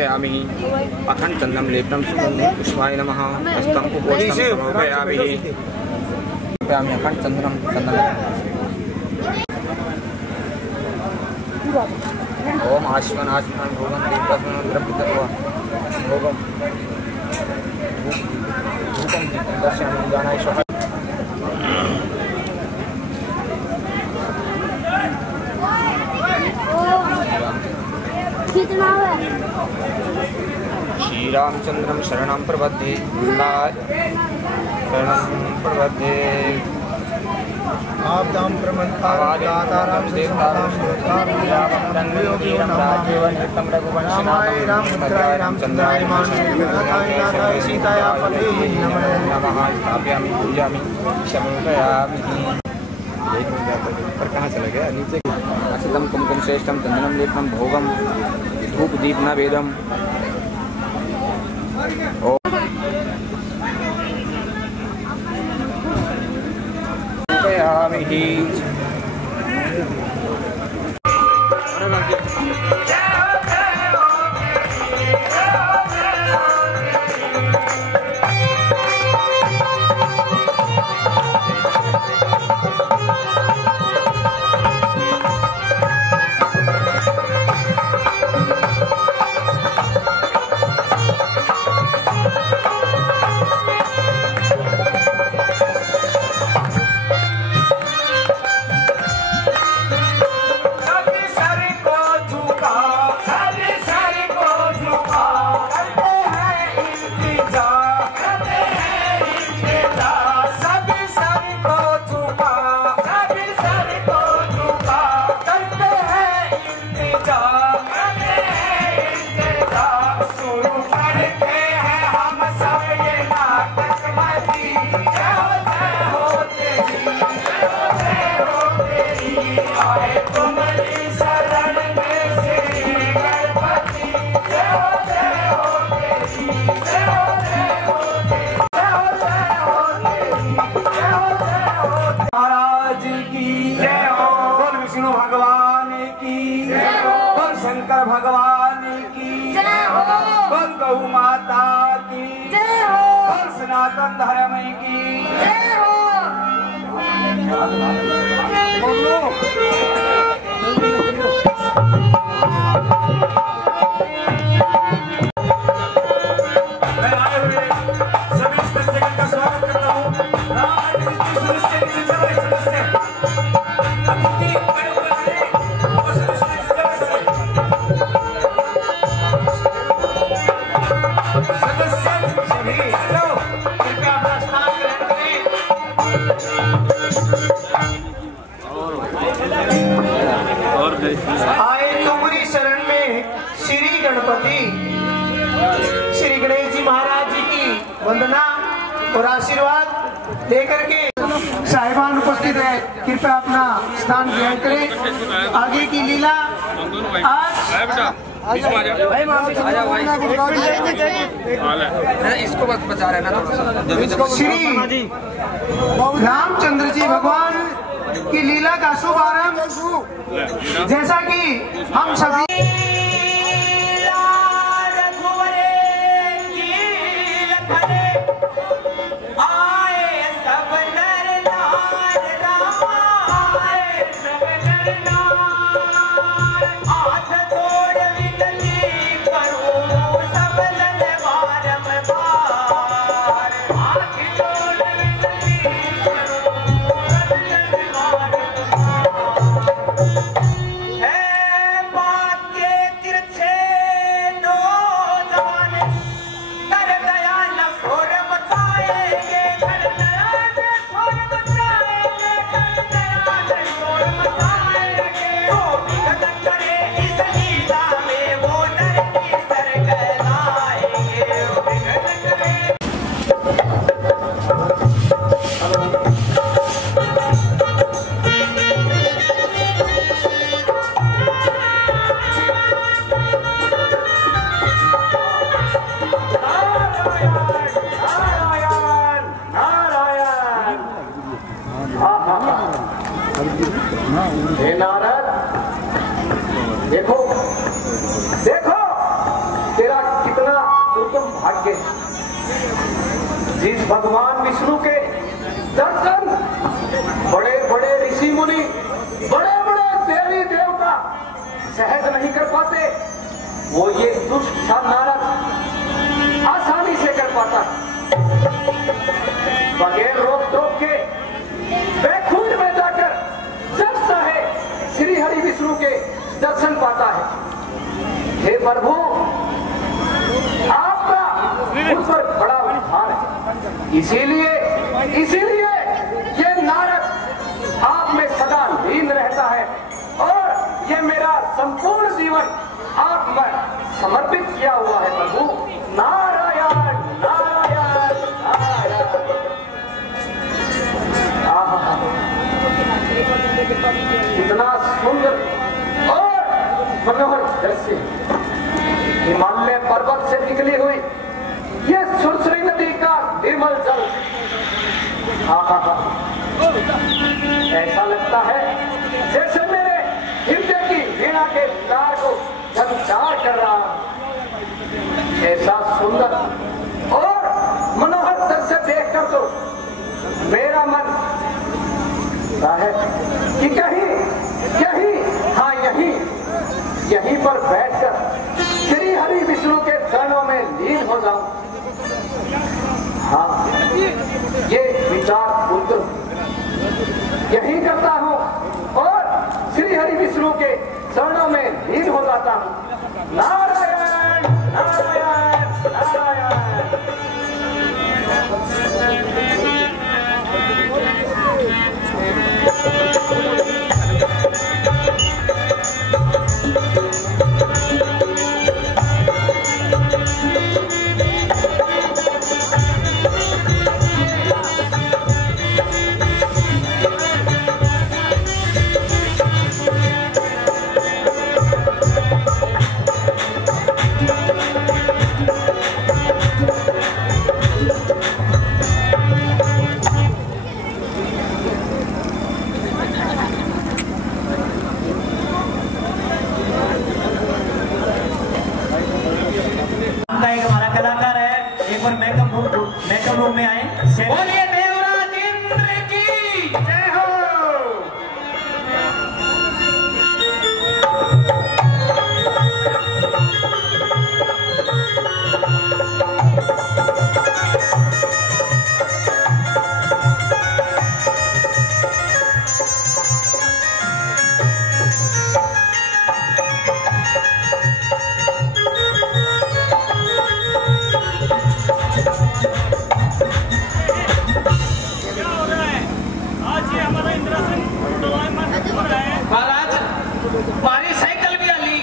समर्पयामि अखंड चंदनम लेपनम सुगंधि पुष्पाय नमः हस्तम उपोष्टम समर्पयामि अखंड चंदनम ओम आश्वन आश्वन भोगम दीपस्मन द्रव्यतत्व भोगम धूपम दर्शन जानाय शपथ श्री रामचंद्रम शरणं प्रपद्ये शरणं प्रपद्ये आपदां प्रमन्तारां देवतारां रामचंद्राय सीताया पते नमः स्थापयामि पूजामि समर्पयामि। पर कहाँ चला गया नीचे असितम कुमकुम श्रेष्ठम चंदनम लेपनम भोगम धूप दीप नवेदम शंकर भगवान की जय हो, बोल गौ माता की जय हो, बोल सनातन धर्म की जय हो। मैं आए हुए सभी स्पेशलिस्ट का स्वागत करता हूँ। आए तुम्हारी शरण में श्री गणपति श्री गणेश जी महाराज जी की वंदना और आशीर्वाद लेकर के साहिबान उपस्थित है, कृपया अपना स्थान ग्रहण करें। आगे की लीला आज इसको बचा रहे ना थोड़ा सा। श्री रामचंद्र जी भगवान की लीला का शुभारंभ जैसा कि हम सभी है बात के दुर्गम भाग्य जिस भगवान विष्णु के दर्शन बड़े बड़े ऋषि मुनि, बड़े बड़े देवी देवता सहज नहीं कर पाते, वो ये दुष्ट सा नारद आसानी से कर पाता। बगैर रोक टोक के बैकुंठ में जाकर जब चाहे श्री हरि विष्णु के दर्शन पाता है। हे प्रभु, आपका उस पर बड़ा उपहार है, इसीलिए ये नारद आप में सदा लीन रहता है और ये मेरा संपूर्ण जीवन आप में समर्पित किया हुआ है। प्रभु नारायण नारायण नारायण। कितना सुंदर और मनोहर दृश्य, हिमालय पर्वत से निकली हुई ये सुरसरी नदी का निर्मल जल। ऐसा लगता है जैसे मेरे हृदय की वीणा के तार को झंझार कर रहा। ऐसा सुंदर और मनोहर दृश्य देखकर तो मेरा मन है कि कहीं हाँ यहीं पर बैठकर श्री हरि विष्णु के चरणों में लीन हो जाऊं। हाँ, ये विचार यही करता हूँ और श्री हरि विष्णु के चरणों में लीन हो जाता हूँ। नारायण नारायण नारायण। मेकअप रूम में आए। बोलिए देवराज इंद्र की जय हो। हमारी साइकिल भी आली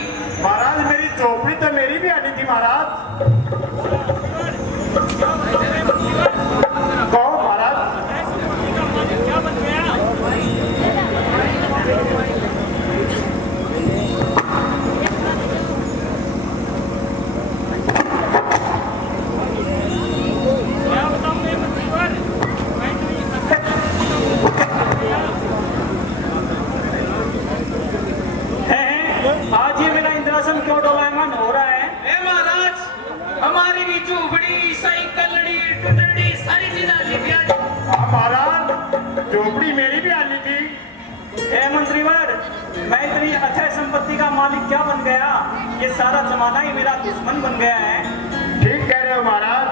महाराज, मेरी चौपड़ी तो मेरी भी आनी थी महाराज। कहो महाराज। क्या बन गया? क्या बताऊं मैं आज ये मेरा इंद्रासन क्यों डोलायमान हो रहा है? महाराज, हमारी भी झोपड़ी साइकिलड़ी टुटड़ी सारी चीज आली थी आज। महाराज, झोपड़ी मेरी भी आली थी। हे मंत्रीवर, मैं इतनी अक्षय संपत्ति का मालिक क्या बन गया? ये सारा जमाना ही मेरा दुश्मन बन गया है। ठीक कह रहे हो महाराज।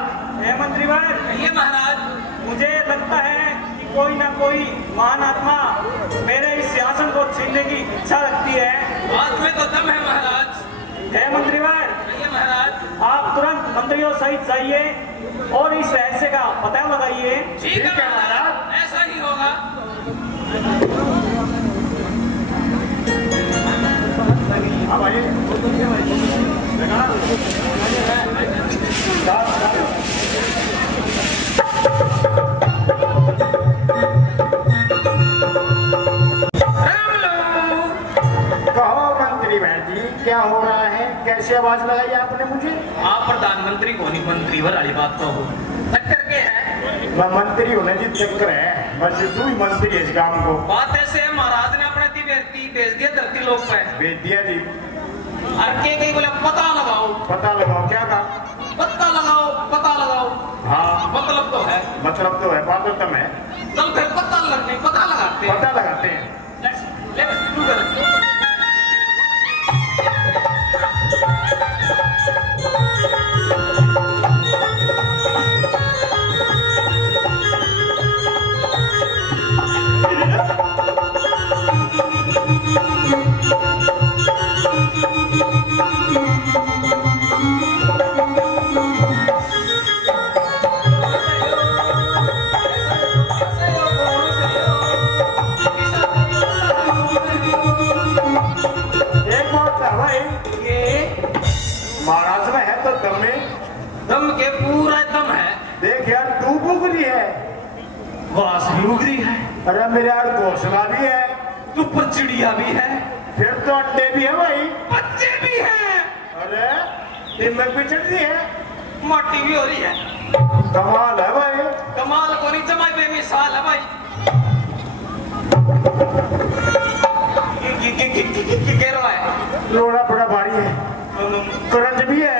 हे मंत्रीवर, ये महाराज, मुझे लगता है कि कोई ना कोई महान आत्मा मेरे इस सिंहासन को छीनने की इच्छा रखती है। बात में तो दम है महाराज। हे मंत्रीवर, महाराज, आप तुरंत मंत्रियों सहित जाइए और इस रहस्य का पता लगाइए। ठीक है महाराज, ऐसा ही होगा। क्या हो रहा है? कैसे आवाज लगाई आपने मुझे? आप प्रधानमंत्री को नहीं, मंत्री वाली बात तो हो। चक्कर के है? मैं मंत्री होने जी चक्कर है, बस तू ही मंत्री है इस काम को। बात ऐसे है, महाराज ने अपने व्यक्ति भेज दिया धरती लोक पे। भेज दिया जी। अरे के बोले पता लगाओ। पता लगाओ क्या कहा? पता मतलब तो है बात तो है। चल फिर पता लगाते हैं। Let's do that. महाराज में है तो दम के पूरा दम है। देख यार तू बुगरी है, घास भी उगरी है, अरे मेरे यार घोसला भी है, तू पर चिड़िया भी है, फिर तो अंडे भी है भाई, बच्चे भी हैं, अरे टिम्बर भी चढ़ती है, माटी भी हो रही है। कमाल है भाई, कमाल को नहीं जमाई बेमिसाल है भाई। कह रहा है लोड़ा बड़ा भारी है, करंट भी है,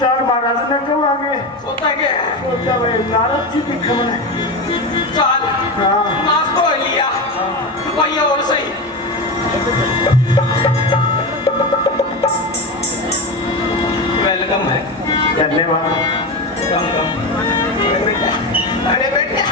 चल महाराज ने क्यों आगे सोता क्या है? सोचा भाई नारद जी भी खबर है, चल नाश तो लिया भाई और सही। वेलकम है, धन्यवाद। अरे बेटा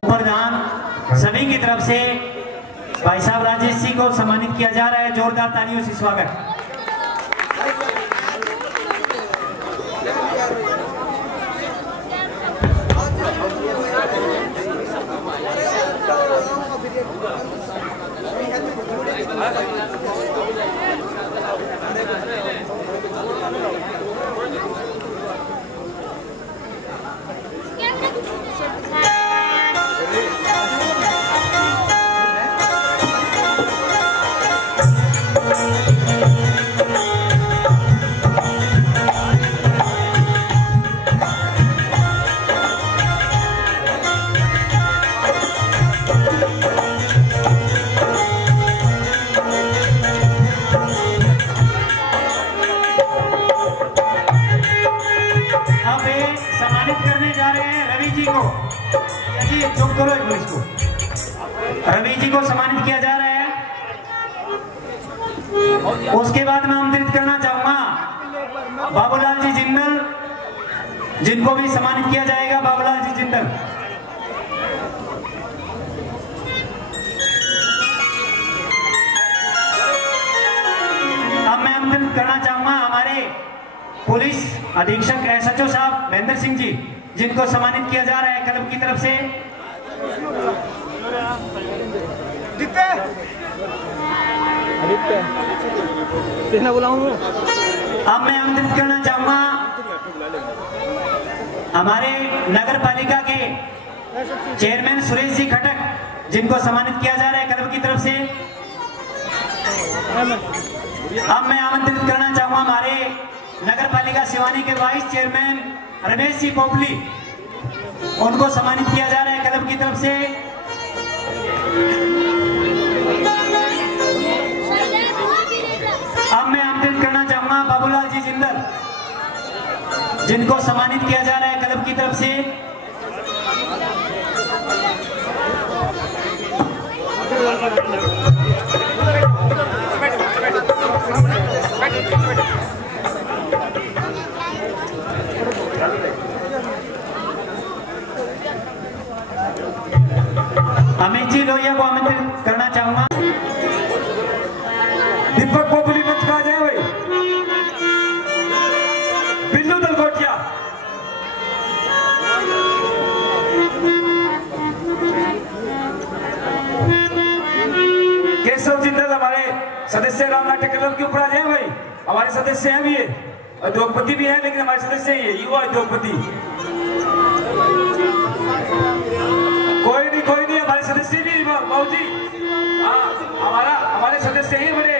प्रधान सभी की तरफ से भाई साहब राजेश जी को सम्मानित किया जा रहा है। जोरदार तालियों से स्वागत। जी को सम्मानित किया जा रहा है। उसके बाद मैं आमंत्रित करना चाहूंगा बाबूलाल जी जिंदल, जिनको भी सम्मानित किया जाएगा। बाबूलाल जी जिंदल। अब मैं आमंत्रित करना चाहूंगा हमारे पुलिस अधीक्षक SHO साहब महेंद्र सिंह जी, जिनको सम्मानित किया जा रहा है क्लब की तरफ से। अब मैं आमंत्रित करना चाहूंगा हमारे नगर पालिका के चेयरमैन सुरेश जी खटक, जिनको सम्मानित किया जा रहा है क्लब की तरफ से। अब मैं आमंत्रित करना चाहूंगा हमारे नगर पालिका सिवानी के वाइस चेयरमैन रमेश जी पोपली, उनको सम्मानित किया जा रहा है क्लब की तरफ से। अब मैं आमंत्रित करना चाहूंगा बाबूलाल जी जिंदल, जिनको सम्मानित किया जा रहा है क्लब की तरफ से। अमित जी लोहिया को आमंत्रित करना चाहूंगा। दीपक पोपली मत कहा जाए भाई। बिल्लू दलकोटिया। केशव जिंदल हमारे सदस्य रामनाट्य क्लब के ऊपर आ जाए भाई। हमारे सदस्य हैं भी ये, उद्योगपति भी है, लेकिन हमारे सदस्य ही है, युवा उद्योगपति। कोई नहीं हमारे सदस्य भी बाबू जी। हाँ, हमारे सदस्य ही बड़े,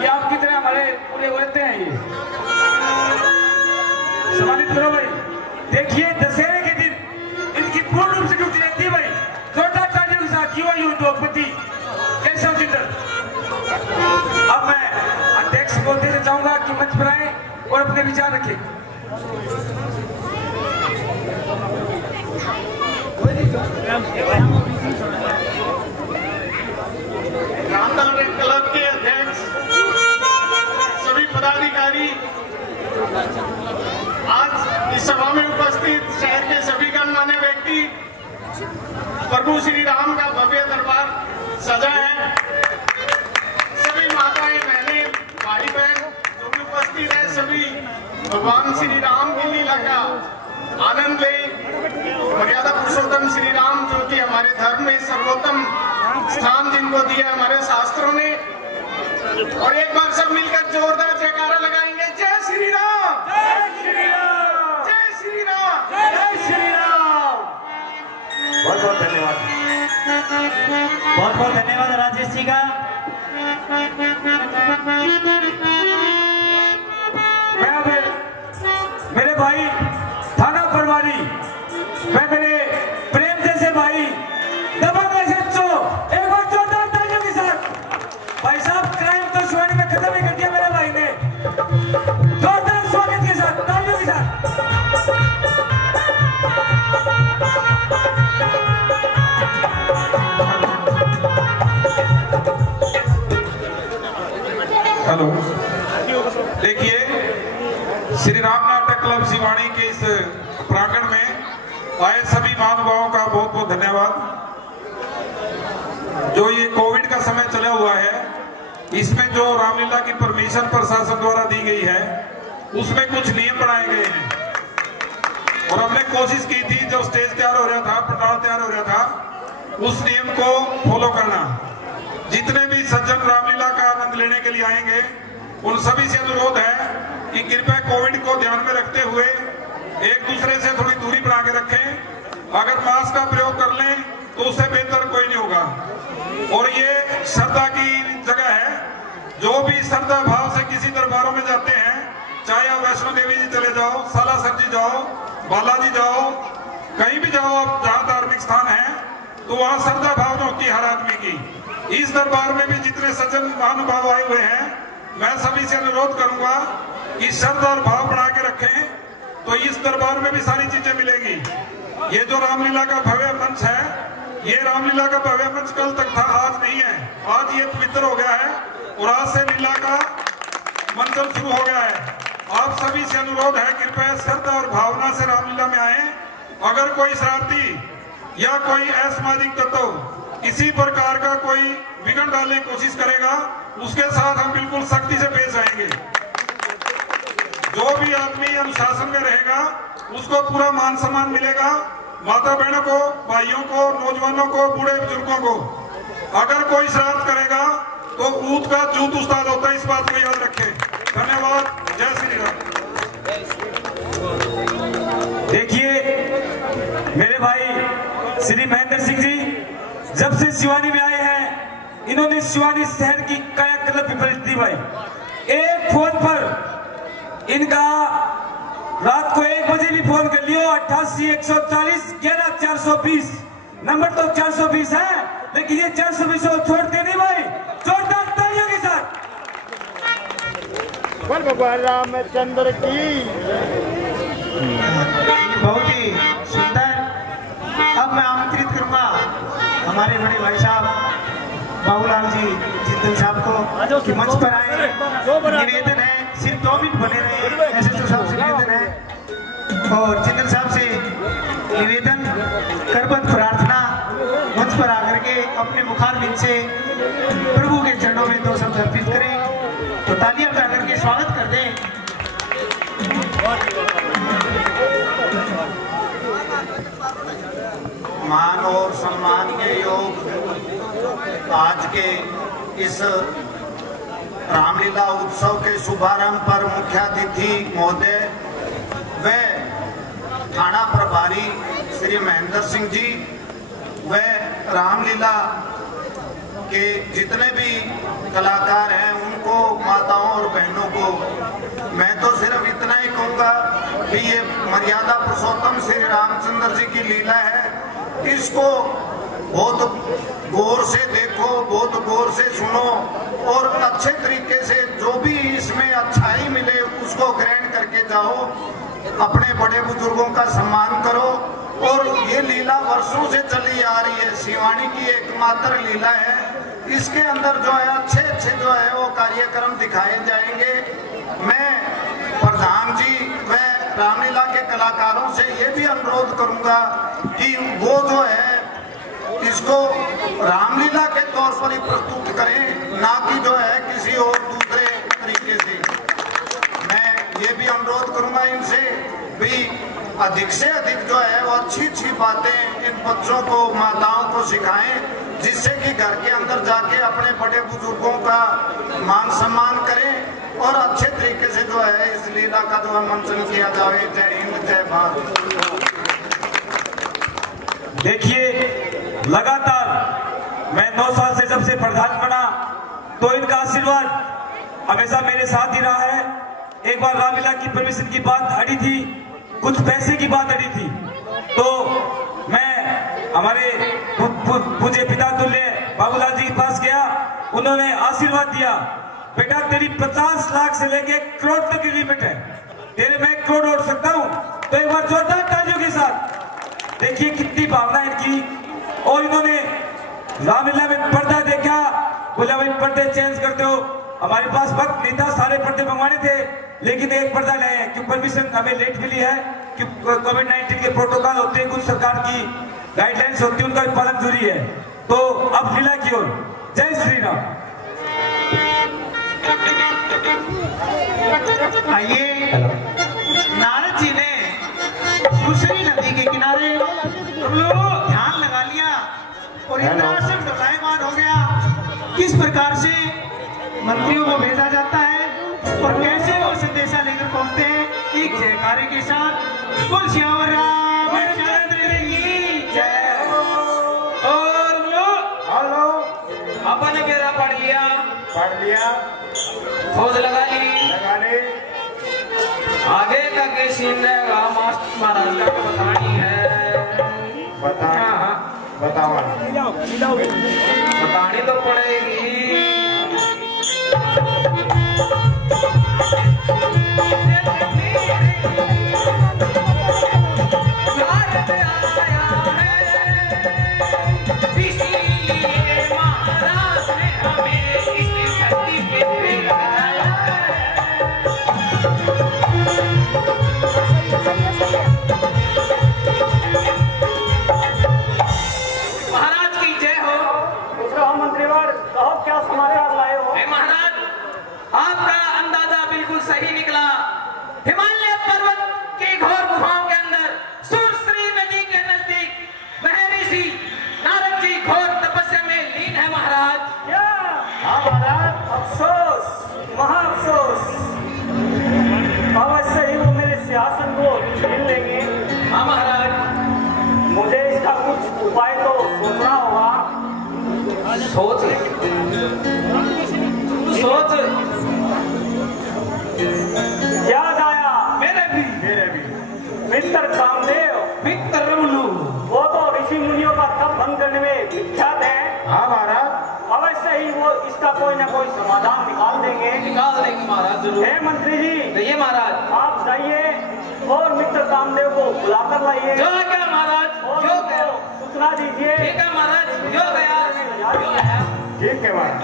ये आपकी तरह हमारे पूरे होते हैं। ये सम्मानित करो भाई। देखिए दशहरे के दिन इनकी पूर्ण रूप से ड्यूटी रहती है भाई। जोरदार तालियों के साथ युवा उद्योगपति केशव जिंदल। अब मैं अध्यक्ष बोलते हुए चाहूंगा कि मंच पर आए और अपने विचार रखें। रामनाट्य क्लब के अध्यक्ष, सभी पदाधिकारी, आज इस सभा में उपस्थित शहर के सभी गणमान्य व्यक्ति, प्रभु श्री राम का भव्य दरबार सजा है। सभी माताएं, बहनें, भाई बहन जो भी उपस्थित है, सभी भगवान श्री राम की लीला का आनंद ले। मर्यादा पुरुषोत्तम श्री राम, जो कि हमारे धर्म में सर्वोत्तम स्थान जिनको दिया हमारे शास्त्रों ने। और एक बार सब मिलकर जोरदार जयकारा लगाएंगे। जय श्री राम, जय श्री राम, जय श्री राम, जय श्री राम। बहुत बहुत धन्यवाद। बहुत बहुत धन्यवाद राजेश जी का। मेरे भाई थाना परवारी, मैं मेरे प्रेम जैसे भाई दबंग SHO, एक बार जोरदार तालियों के साथ। भाई साहब क्राइम तो शिवानी में खत्म ही कर दिया मेरे भाई ने। जोरदार स्वागत के साथ, तालियों के साथ। हेलो, देखिए श्री रामनाट्य क्लब सिवानी के इस प्रांगण में आए सभी महानुभावों का बहुत बहुत धन्यवाद। जो ये कोविड का समय चला हुआ है, इसमें जो रामलीला की परमिशन प्रशासन द्वारा दी गई है, उसमें कुछ नियम बनाए गए हैं और हमने कोशिश की थी, जो स्टेज तैयार हो रहा था, पंडाल तैयार हो रहा था, उस नियम को फॉलो करना। जितने भी सज्जन रामलीला का आनंद लेने के लिए आएंगे, उन सभी से अनुरोध है कि कृपया कोविड को ध्यान में रखते हुए एक दूसरे से थोड़ी दूरी बना के रखें। अगर मास्क का प्रयोग कर लें तो उससे बेहतर कोई नहीं होगा। और ये श्रद्धा की जगह है। जो भी श्रद्धा भाव से किसी दरबारों में जाते हैं, चाहे आप वैष्णो देवी जी चले जाओ, सालासर जी जाओ, बालाजी जाओ, कहीं भी जाओ आप जहाँ धार्मिक स्थान है, तो वहाँ श्रद्धा भाव होती है हर आदमी की। इस दरबार में भी जितने सज्जन महानुभाव आए हुए हैं, मैं सभी से अनुरोध करूंगा कि श्रद्धा और भाव बना के रखें, तो इस दरबार में भी सारी चीजें मिलेगी। ये जो रामलीला का भव्य मंच है, ये रामलीला का भव्य मंच कल तक था, आज नहीं है। आज ये पवित्र हो गया है और आज से लीला का मंचन शुरू हो गया है। आप सभी से अनुरोध है, कृपया श्रद्धा और भावना से रामलीला में आए। अगर कोई शरारती या कोई असामाजिक तत्व किसी प्रकार का कोई विघ्न डालने की कोशिश करेगा, उसके साथ हम बिल्कुल सख्ती से पेश आएंगे। जो भी आदमी अनुशासन में रहेगा उसको पूरा मान सम्मान मिलेगा। माता बहनों को, भाइयों को, नौजवानों को, बूढ़े बुजुर्गों को। अगर कोई शरारत करेगा तो ऊत का जूत उस्ताद होता है, इस बात को याद रखें। धन्यवाद। जय श्री राम। देखिए मेरे भाई श्री महेंद्र सिंह जी जब से शिवानी में आए हैं, इन्होंने शिवानी शहर की कायाकल्प विपरीत दी भाई। एक फोन पर इनका रात को 1 बजे भी फोन कर लियो, 88 140 11 420 नंबर तो 420 है, लेकिन ये 420 को छोड़ते नहीं भाई। जोरदार तालियों के साथ भगवान रामचंद्र की। बहुत ही सुंदर। अब मैं आमंत्रित करूंगा हमारे बड़े भाई साहब बाबूलाल जी जिंदल साहब को कि मंच पर आए। निवेदन है सिर्फ 2 मिनट बने रहे, ऐसे तो साहब से निवेदन है। और जिंदल साहब से निवेदन करबद्ध प्रार्थना मंच पर आकर के अपने मुखारबिंद से प्रभु के चरणों में 2 शब्द अर्पित करें। तो तालियां बजा करके स्वागत कर दें। मान और सम्मान के योग आज के इस रामलीला उत्सव के शुभारंभ पर मुख्य अतिथि महोदय व थाना प्रभारी श्री महेंद्र सिंह जी व रामलीला के जितने भी कलाकार हैं उनको, माताओं और बहनों को मैं तो सिर्फ इतना ही कहूँगा कि ये मर्यादा पुरुषोत्तम श्री रामचंद्र जी की लीला है। इसको बहुत गौर से देखो, बहुत गौर से सुनो और अच्छे तरीके से जो भी इसमें अच्छाई मिले उसको ग्रहण करके जाओ। अपने बड़े बुजुर्गों का सम्मान करो। और ये लीला वर्षों से चली आ रही है, शिवानी की एकमात्र लीला है। इसके अंदर जो है अच्छे अच्छे जो है वो कार्यक्रम दिखाए जाएंगे। मैं प्रधान जी व रामलीला के कलाकारों से ये भी अनुरोध करूंगा कि वो जो है इसको रामलीला के तौर पर ही प्रस्तुत करें, ना कि जो है किसी और दूसरे तरीके से। मैं ये भी अनुरोध करूंगा इनसे भी अधिक से अधिक जो है वो अच्छी अच्छी बातें इन बच्चों को, माताओं को सिखाएं, जिससे कि घर के अंदर जाके अपने बड़े बुजुर्गों का मान सम्मान करें और अच्छे तरीके से जो है इस लीला का जो है मंचन किया जाए। जय हिंद, जय भारत। देखिए लगातार मैं 9 साल से जब से प्रधान बना तो इनका आशीर्वाद हमेशा मेरे साथ ही रहा है। एक बार रामलीला की परमिशन की बात अड़ी थी, कुछ पैसे की बात अड़ी थी, तो मैं हमारे पूज्य पिता तुल्य बाबूलाल जी के पास गया। उन्होंने आशीर्वाद दिया, बेटा तेरी 50 लाख से लेके 1 करोड़ तक की लिमिट है, तेरे मैं 1 करोड़ उड़ सकता हूं। तो एक बार जोरदार तालियों के साथ देखिए कितनी भावना इनकी। और इन्होंने रामलीला में पर्दा देखा, बोला भाई पर्दे चेंज कर दो। हमारे पास वक्त नहीं था, सारे पर्दे मंगवाने थे, लेकिन एक पर्दा लाए क्यों परमिशन हमें लेट मिली है कि कोविड-19 के प्रोटोकॉल होते हैं, कुछ सरकार की गाइडलाइंस होती है, उनका पालन जरूरी है। तो अब लीला की ओर। जय श्री राम। आइए, नारद जी ने दूसरी नदी के किनारे ध्यान लगा लिया और इंद्रासन डोलायमान हो गया। किस प्रकार से मंत्रियों को भेजा जाता है और कैसे वो संदेशा लेकर पहुंचते हैं, एक जयकारे के साथ। बोल श्यावर रामचंद्र की जय। हेलो, अपन घेरा पढ़ लिया, खोज लगा ली, आगे का के सीन रहेगा। मास्टर महाराज का बतानी है, बतानी तो पड़ेगी। भारत आया है सही निकला। हिमालय पर्वत की घोर गुफाओं के अंदर सुरश्री नदी के नजदीक वह ऋषि नारद जी घोर तपस्या में लीन है महाराज। हाँ महाराज, अफसोस, महा अफसोस। अवश्य ही वो मेरे सिंहासन को छीन लेंगे। हाँ महाराज, मुझे इसका कुछ उपाय तो सोचना होगा। सोच सोच। याद आया मेरे भी मित्र कामदेव, मित्र रमलू, वो तो ऋषि मुनियों का तप भंग करने में विख्यात है। हाँ महाराज, अवश्य ही वो इसका कोई ना कोई समाधान निकाल देंगे। निकाल देंगे महाराज जरूर। हे मंत्री जी, ये महाराज आप जाइए और मित्र कामदेव को बुलाकर लाइए। जो क्या महाराज, और जो क्या उनको सूचना दीजिए। ठीक है महाराज, जो गया जो गया। ठीक है महाराज।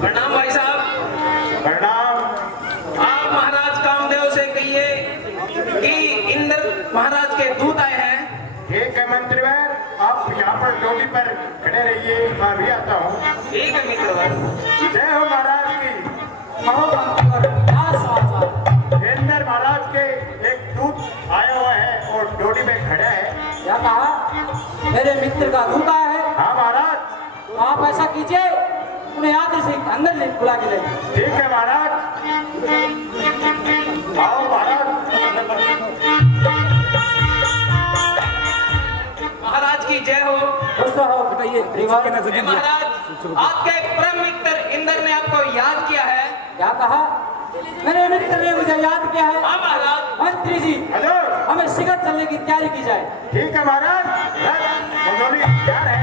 प्रणाम भाई साहब। प्रणाम। आप महाराज कामदेव से कहिए कि इंद्र महाराज के दूत आए हैं। ठीक है मंत्रीवर, आप यहाँ पर डोली पर खड़े रहिए, मैं भी आता हूँ। ठीक है मित्रवर। जय हो महाराज की। इंद्र महाराज के एक दूत आया हुआ है और डोली में खड़ा है। क्या कहा? मेरे मित्र का दूत आया है। हाँ महाराज। आप ऐसा कीजिए, उन्हें आते से अंदर ले बुला के लाइए। ठीक है महाराज। आओ महाराज। महाराज की जय हो। बताइए महाराज, आपके परम मित्र इंद्र ने आपको याद किया है। क्या कहा? मेरे मित्र ने मुझे याद किया है। हाँ महाराज। मंत्री जी, हमें शिखर चलने की तैयारी की जाए। ठीक है महाराज। डोली तैयार है।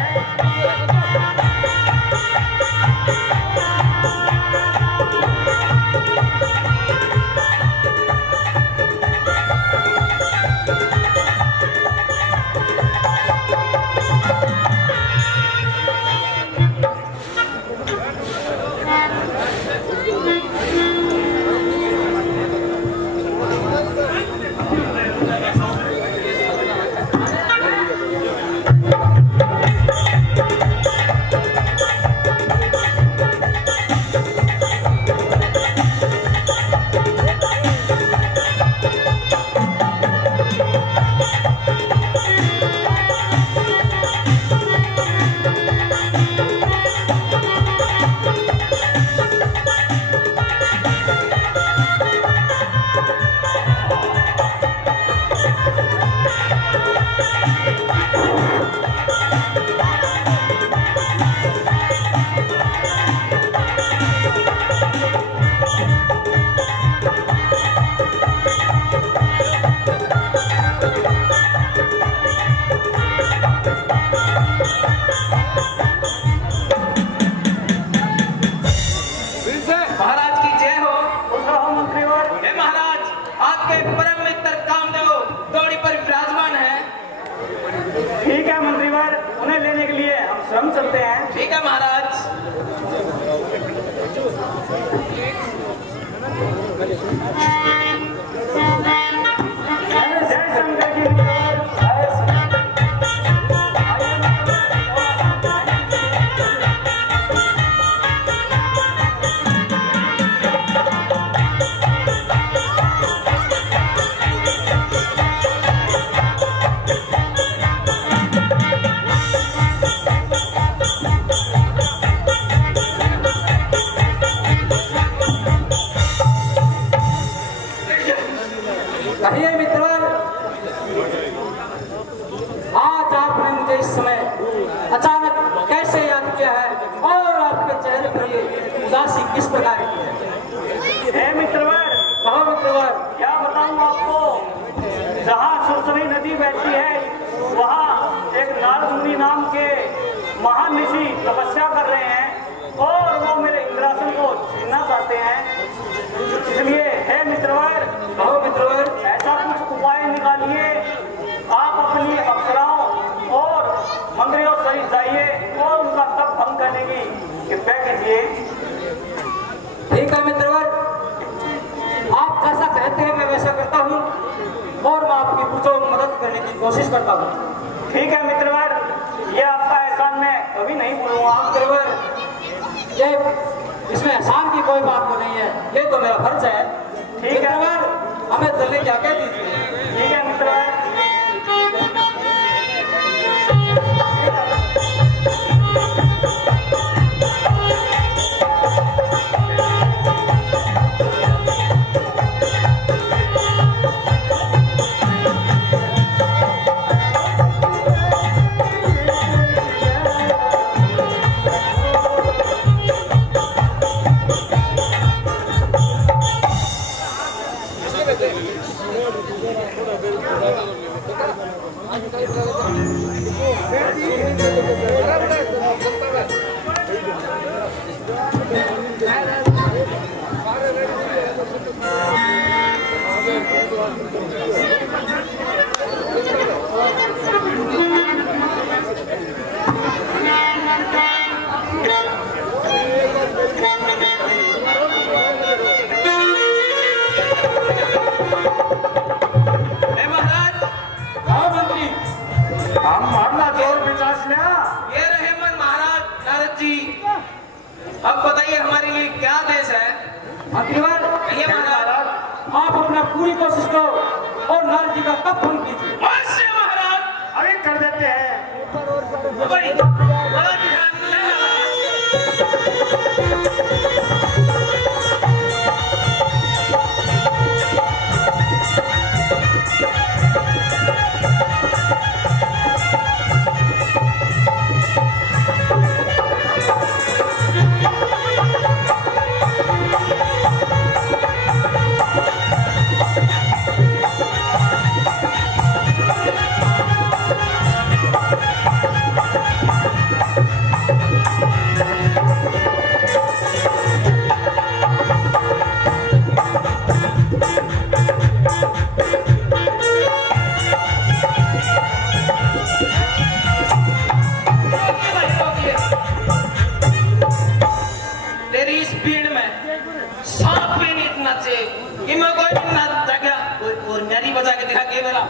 हम चलते हैं। ठीक है महाराज। जय शंकर की भूषणी नदी बहती है, वहाँ एक नारद मुनि नाम के महान ऋषि तपस्या कर रहे हैं और वो मेरे इंद्रासन को छीनना चाहते हैं। इसलिए हे मित्रवर, कहो मित्रवर, ऐसा कुछ उपाय निकालिए। आप अपनी अप्सराओं और मंत्रियों सहित जाइए और उनका तप भंग करने की कृपया कीजिए। ठीक है मित्रवर, आप जैसा कहते हैं मैं वैसा करता हूँ और मैं आपकी कुछ मदद करने की कोशिश करता हूँ। ठीक है मित्रवर, ये आपका एहसान मैं कभी नहीं भूलूंगा। मित्रवर, ये इसमें एहसान की कोई बात नहीं है, ये तो मेरा फर्ज है। ठीक है मित्रवर, हमें चलने की आज्ञा दीजिए। ठीक है मित्रवर। अब बताइए हमारे लिए क्या देश है? मंत्रीवर, आप अपना पूरी कोशिश करो और नारद जी का तप भंग कीजिए। अवश्य महाराज, अभी कर देते हैं। बजा के दिखा के मेरा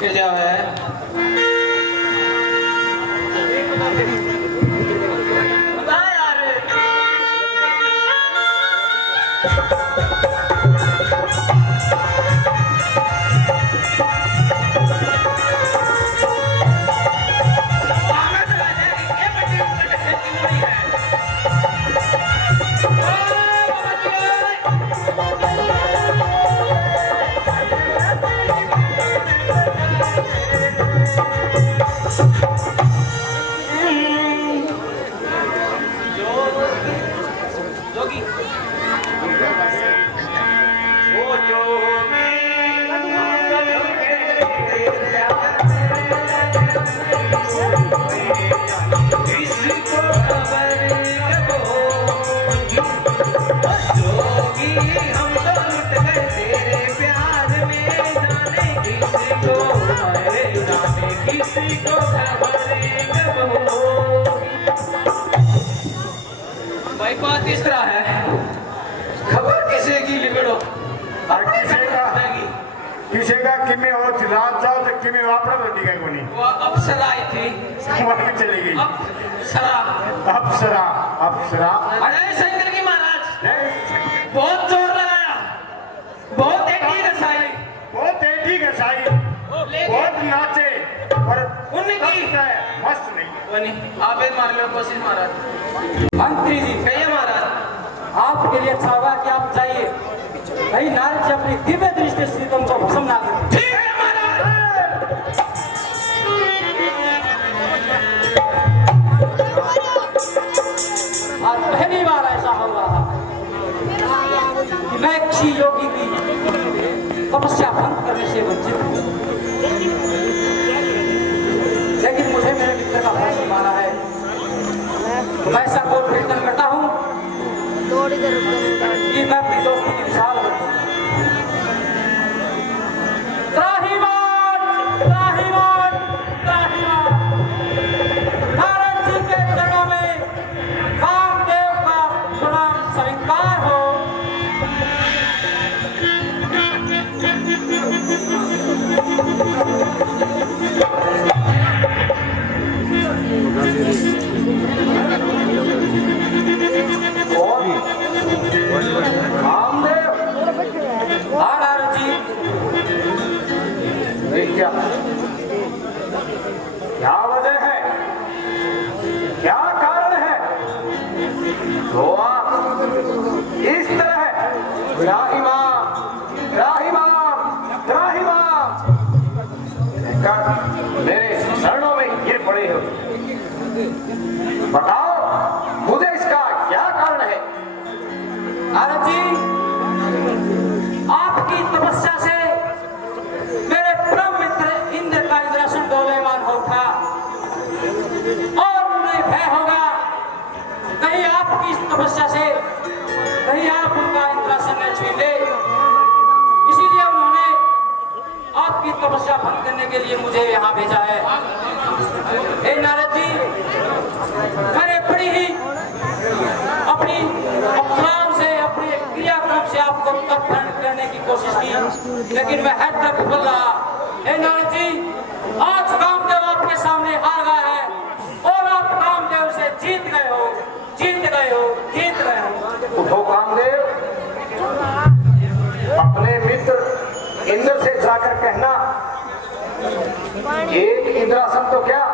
क्या है? बता यार। भाई बात इस तरह है, खबर किसी की लिबड़ो किसी का किमे हो रात जाओ तो किमे वापस रोटी का कोनी। वो अप्सरा आई थी, वहाँ चली गई। अप्सरा अप्सरा अप्सरा। अरे शंकर की महाराज, बहुत जोर लगाया, बहुत एटी घसाई, बहुत नाचे पर उनकी मस्त नहीं। आप मार लो कोशिश महाराज। मंत्री जी, कहिए महाराज। आपके लिए अच्छा होगा कि आप जाइए, भाई नारद जी अपनी दिव्य दृष्टि से तुमको भस्म ना करें। ठीक है महाराज। आज पहली बार ऐसा हो रहा कि मैं किसी योगी की तपस्या भंग करने से वंचित हूँ। मैं सबको कीर्तन करता हूँ कि मैं अपनी दोस्ती की मिसाल बनूं। त्राहिमाम, त्राहिमाम, त्राहिमाम। नारद जी के चरणों में कामदेव का प्रणाम स्वीकार हो। क्या वजह है, क्या कारण है तो आप इस तरह त्राहिमाम, त्राहिमाम, त्राहिमाम मेरे शरणों में गिर पड़े हो? बताओ मुझे इसका क्या कारण है? नारद जी, आपकी तपस्या से मेरे परम मित्र इंद्र का इंद्रासन डोलेमान हो उठा और उन्हें भय होगा कहीं आपकी इस तपस्या से कहीं आप उनका इंद्रासन न छीन ले। इसीलिए उन्होंने आपकी तपस्या भंग करने के लिए मुझे यहाँ भेजा है। हे नारद जी, मैंने बड़ी ही अपनी अप्सराओं से, अपने क्रियाक्रम से आपको तपन करने की कोशिश की, लेकिन मैं हद तक विफल रहा। हे नारद जी, आज कामदेव आपके सामने हार गया है और आप कामदेव से जीत गए हो, जीत गए हो, जीत गए हो। उठो कामदेव, अपने मित्र इंद्र से जाकर कहना, एक इंद्रासन तो क्या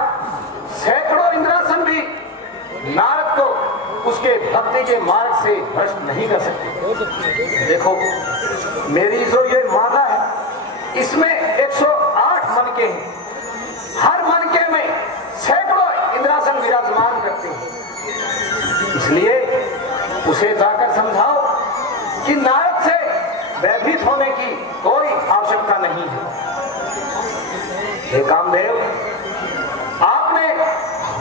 सैकड़ों इंद्रासन भी नारद को उसके भक्ति के मार्ग से भ्रष्ट नहीं कर सकते। देखो मेरी जो ये माला है इसमें 108 मनके हैं, हर मनके में सैकड़ों इंद्रासन विराजमान करते हैं। इसलिए उसे जाकर समझाओ कि नारद से भयभीत होने की कोई आवश्यकता नहीं है। हे कामदेव, आपने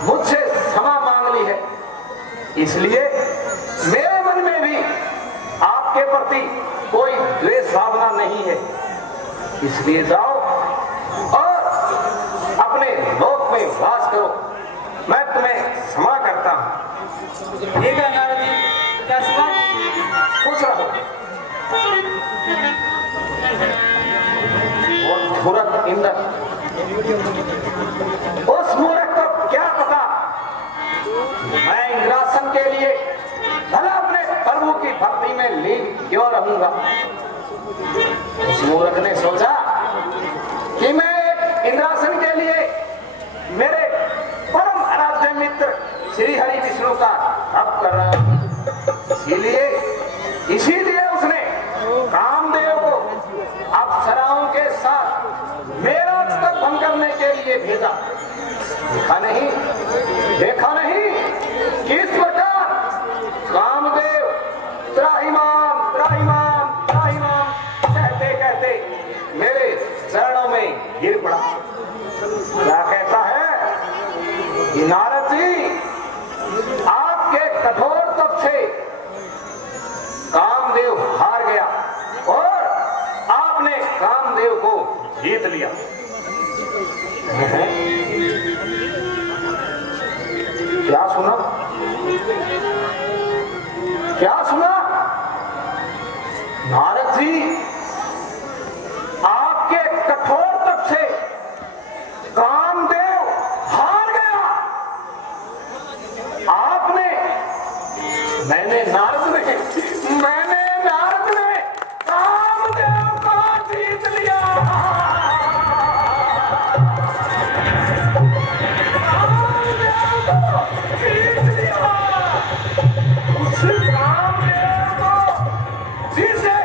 मुझसे क्षमा मांग ली है, इसलिए मेरे मन में भी आपके प्रति कोई द्वेष भावना नहीं है। इसलिए जाओ और अपने लोक में वास करो, मैं तुम्हें क्षमा करता हूं। ठीक है नारद जी, क्या सुना? खुश रहो। और धूरत इंद्र, उस मूर्ख को क्या पता मैं इंद्रासन के लिए भला अपने प्रभु की भक्ति में लीन क्यों रहूंगा। उस मूर्ख ने सोचा कि मैं इंद्रासन के लिए मेरे परम आराध्य मित्र श्री हरि विष्णु का तप कर रहा हूं। इसीलिए उसने कामदेव को अप्सराओं के साथ मेरा तप भंग करने के लिए भेजा। देखा नहीं किस प्रकार कामदेव त्राहिमाम, त्राहिमाम, त्राहिमाम कहते कहते मेरे चरणों में गिर पड़ा। क्या कहता है कि नारद जी, आपके कठोर तप से कामदेव हार गया और आपने कामदेव को जीत लिया। क्या सुना, क्या सुना? नारद जी, आपके कठोर तप से कामदेव हार गया। आपने मैंने नारद ने कामदेव को जीत लिया। उस कामदेव को जिसे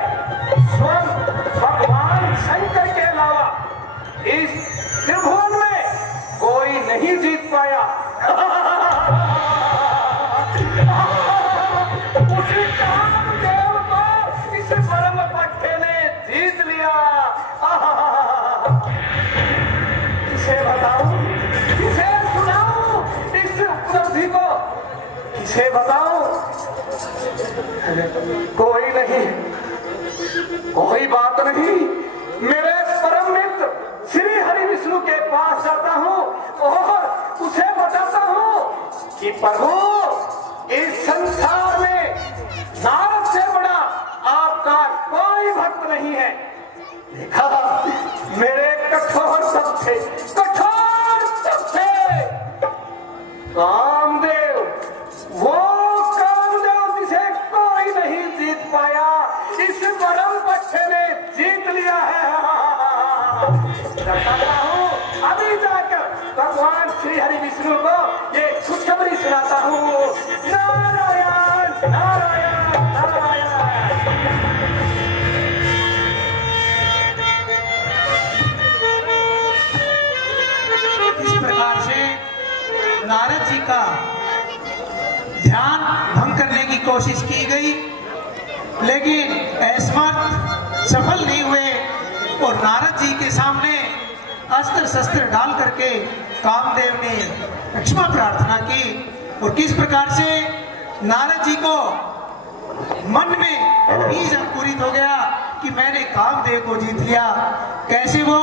उसे बताओ। कोई नहीं, कोई बात नहीं, मेरे परम मित्र श्री हरि विष्णु के पास जाता हूँ और उसे बताता हूँ कि प्रभु इस संसार में नारद से बड़ा आपका कोई भक्त नहीं है। देखा मेरे कठोर तप से कामदेव, वो कामदेव जिसे कोई नहीं जीत पाया, इस परम पट्टे ने जीत लिया है। बताता हूँ, अभी जाकर भगवान श्री हरि विष्णु को ये खुशखबरी सुनाता हूँ। नारायण नारायण नारायण। इस प्रकार से नारद जी का ध्यान भंग करने की कोशिश की गई, लेकिन असमर्थ सफल नहीं हुए और नारद जी के सामने अस्त्र शस्त्र डाल करके कामदेव ने क्षमा प्रार्थना की। और किस प्रकार से नारद जी को मन में बीज अंकुरित हो गया कि मैंने कामदेव को जीत लिया। कैसे वो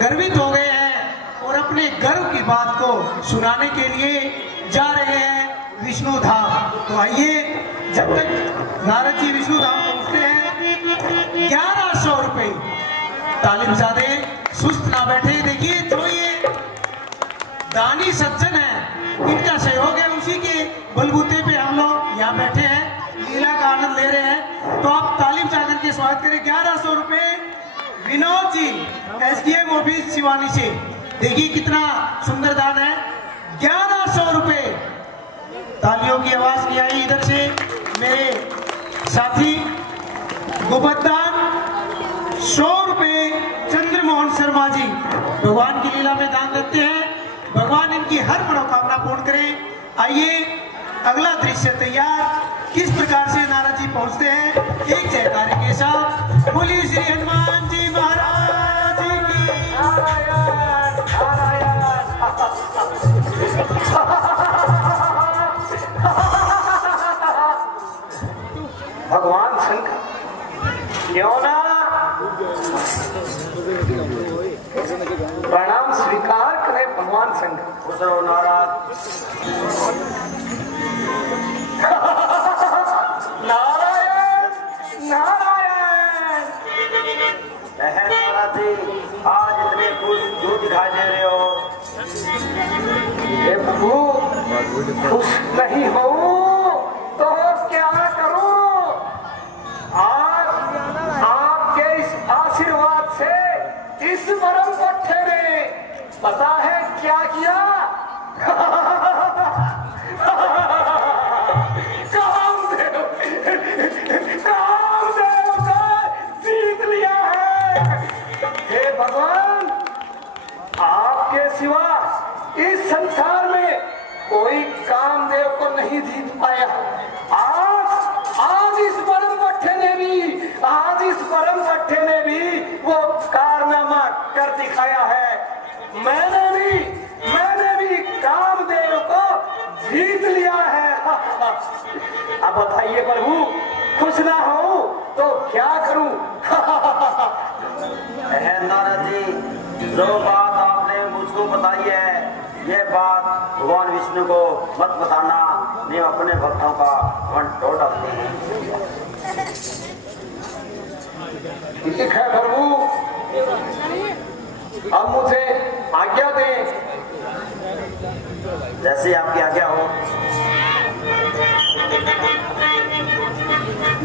गर्वित हो गए हैं और अपने गर्व की बात को सुनाने के लिए जा रहे हैं विष्णु धाम। तो आइए, जब तक नारद जी विष्णु धाम पहुंचते हैं, 1100 रुपए तालीम ज़ादे सुस्त ना बैठे। देखिए जो ये दानी सज्जन है, इनका सहयोग है, उसी के बलबूते पे हम लोग यहाँ बैठे हैं, लीला का आनंद ले रहे हैं। तो आप तालीम चाकर के स्वागत करें। 1100 रुपए विनोद जी, SDM ऑफिस शिवानी से। देखिए कितना सुंदर दान है, 1100 रुपए। तालियों की आवाज की आई इधर से मेरे साथी। गोबरदान 100 रुपए चंद्रमोहन शर्मा जी भगवान की लीला में दान देते हैं। भगवान इनकी हर मनोकामना पूर्ण करें। आइए अगला दृश्य तैयार। किस प्रकार से नारद जी पहुंचते हैं, एक जयकारे के साथ। बोलिए श्री हनुमान जी महाराज की। भगवान शंकर क्यों ना प्रणाम स्वीकार करें। भगवान शंकर खुश रहो नाराज। नारायण नारायण। नाराज जी आज इतने खुश क्यों दिखाई दे रहे हो? प्रभु खुश नहीं हो तो क्या करूं? आज आपके इस आशीर्वाद से इस परम पट्टे ने पता है क्या किया? कामदेव को जीत लिया है। हे भगवान, आपके सिवा इस संसार में कोई कामदेव को नहीं जीत पाया। आज इस परम पट्टे ने भी वो कारनामा कर दिखाया है। मैंने भी कामदेव को जीत लिया है। अब बताइए प्रभु, खुश ना हो तो क्या करूं? नारद जी, जो बात आपने मुझको बताई है, ये बात भगवान विष्णु को मत बताना, नहीं अपने भक्तों का मन तोड़ डालते हैं। ठीक है प्रभु, अब मुझे आज्ञा दें। जैसे आपकी आज्ञा हो।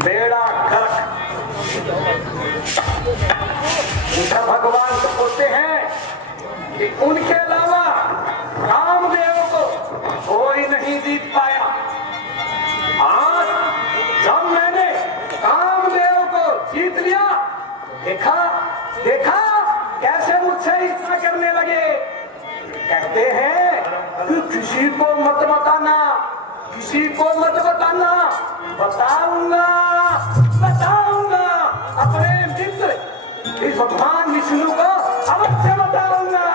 बेड़ा गर्क भगवान को बोलते हैं कि उनके अलावा कामदेव को कोई नहीं जीत पाया। आज जब मैंने कामदेव को जीत लिया, देखा कैसे मुझसे ईर्ष्या करने लगे। कहते हैं कि किसी को मत बताना, बताऊंगा अपने मित्र इस भगवान विष्णु को अवश्य बताऊंगा।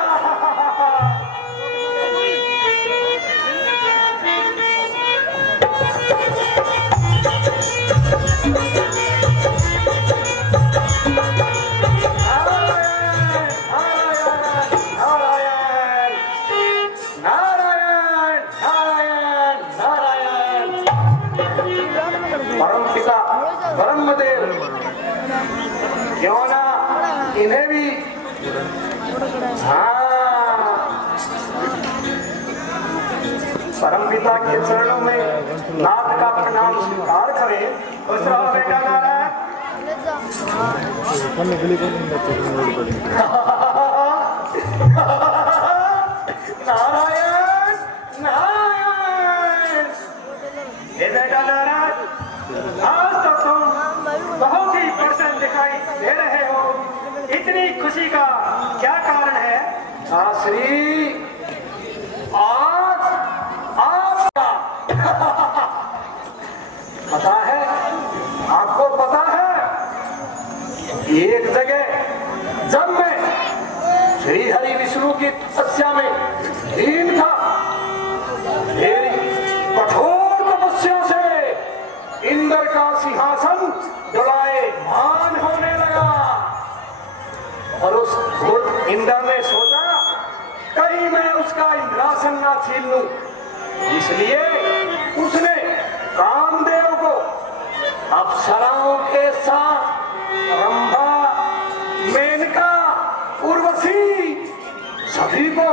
ब्रह्मदेव, क्यों ना इन्हें भी परमपिता के चरणों में नाथ का प्रणाम स्वीकार करें। खुश रहो बेटा नारायण। नारायण नारायण। ये बेटा नारायण, आज तो तुम बहुत ही प्रसन्न दिखाई दे रहे हो। इतनी खुशी का क्या कारण है? श्री आज आपका पता है, आपको पता है, एक जगह जब मैं श्री हरि विष्णु की तपस्या में लीन था, मेरी कठोर तपस्या से इंद्र का सिंहासन डोलाए मान होने लगा और उस इंद्र ने सोचा कहीं मैं उसका इंद्रासन ना छीन लूं, इसलिए उसने कामदेव को अप्सराओं के साथ रंभा, मेनका, उर्वशी सभी को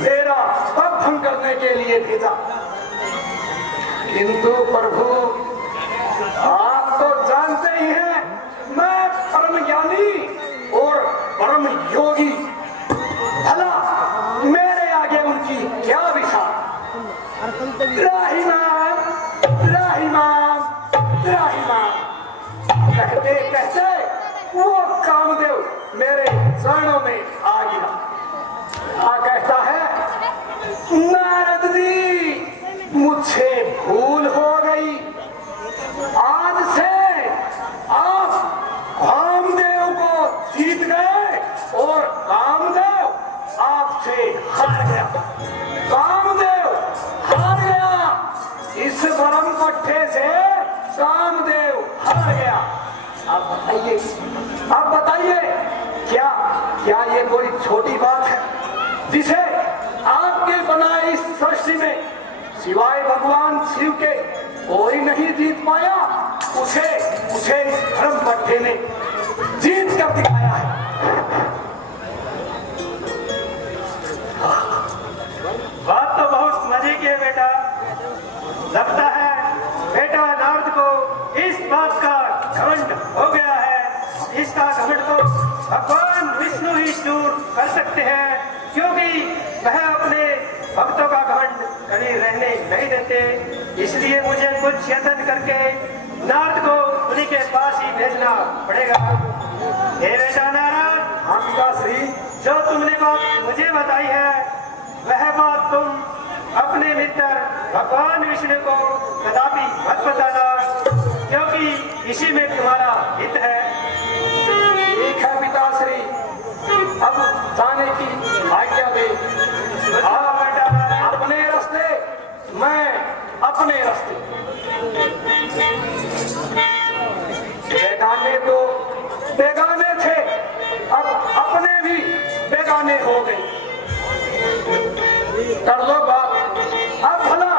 मेरा तप भंग करने के लिए भेजा। किंतु प्रभु आप तो जानते ही हैं मैं परम ज्ञानी और परम योगी, भला मेरे आगे उनकी क्या विशा। त्राहिमाम त्राहिमाम त्राहिमाम कहते कहते वो कामदेव मेरे चरणों में आ गिरा। कहता है, नारद जी मुझसे भूल हो गई, आज से आप कामदेव को जीत गए और कामदेव आपसे हार गया। कामदेव हार गया, इस भरम पट्टे से कामदेव हार गया। अब बताइए क्या क्या ये कोई छोटी बात है जिसे आपके बनाए इस सृष्टि में सिवाय भगवान शिव के कोई नहीं जीत पाया? उसे इस धर्म पट्टे ने जीत कर दिखाया है। बात तो बहुत मजे की है बेटा। लगता है बेटा नारद को इस बात का घमंड हो गया है। इसका घमंड तो भगवान विष्णु ही दूर कर सकते हैं, क्योंकि वह अपने भक्तों का घमंड कहीं रहने नहीं देते। इसलिए मुझे कुछ यत्न करके नारद को उन्हीं के पास ही भेजना पड़ेगा। हे बेटा नारद, हाँ पिताश्री, जो तुमने बात मुझे बताई है वह बात तुम अपने मित्र भगवान विष्णु को कदापि मत बताना, क्योंकि इसी में तुम्हारा हित है। ठीक है पिताश्री, अब जाने की आज्ञा दे। अपने रास्ते, मैं अपने रास्ते। बेगाने तो बेगाने थे, अब अपने भी बेगाने हो गए। कर लो बात, अब भला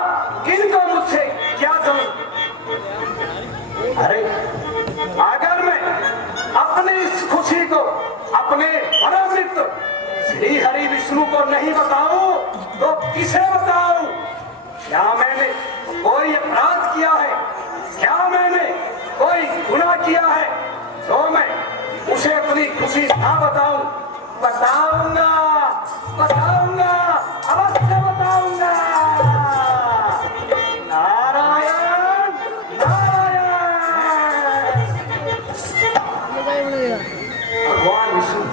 इनको मुझसे क्या जरूरत? अरे अगर मैं अपनी इस खुशी को अपने परम मित्र श्री हरि विष्णु को नहीं बताऊं तो किसे बताऊं? क्या मैंने कोई अपराध किया है? क्या मैंने कोई गुनाह किया है तो मैं उसे अपनी खुशी ना बताऊं? बताऊंगा, बताऊंगा, अवश्य बताऊंगा। नारायण नारायण। भगवान विष्णु,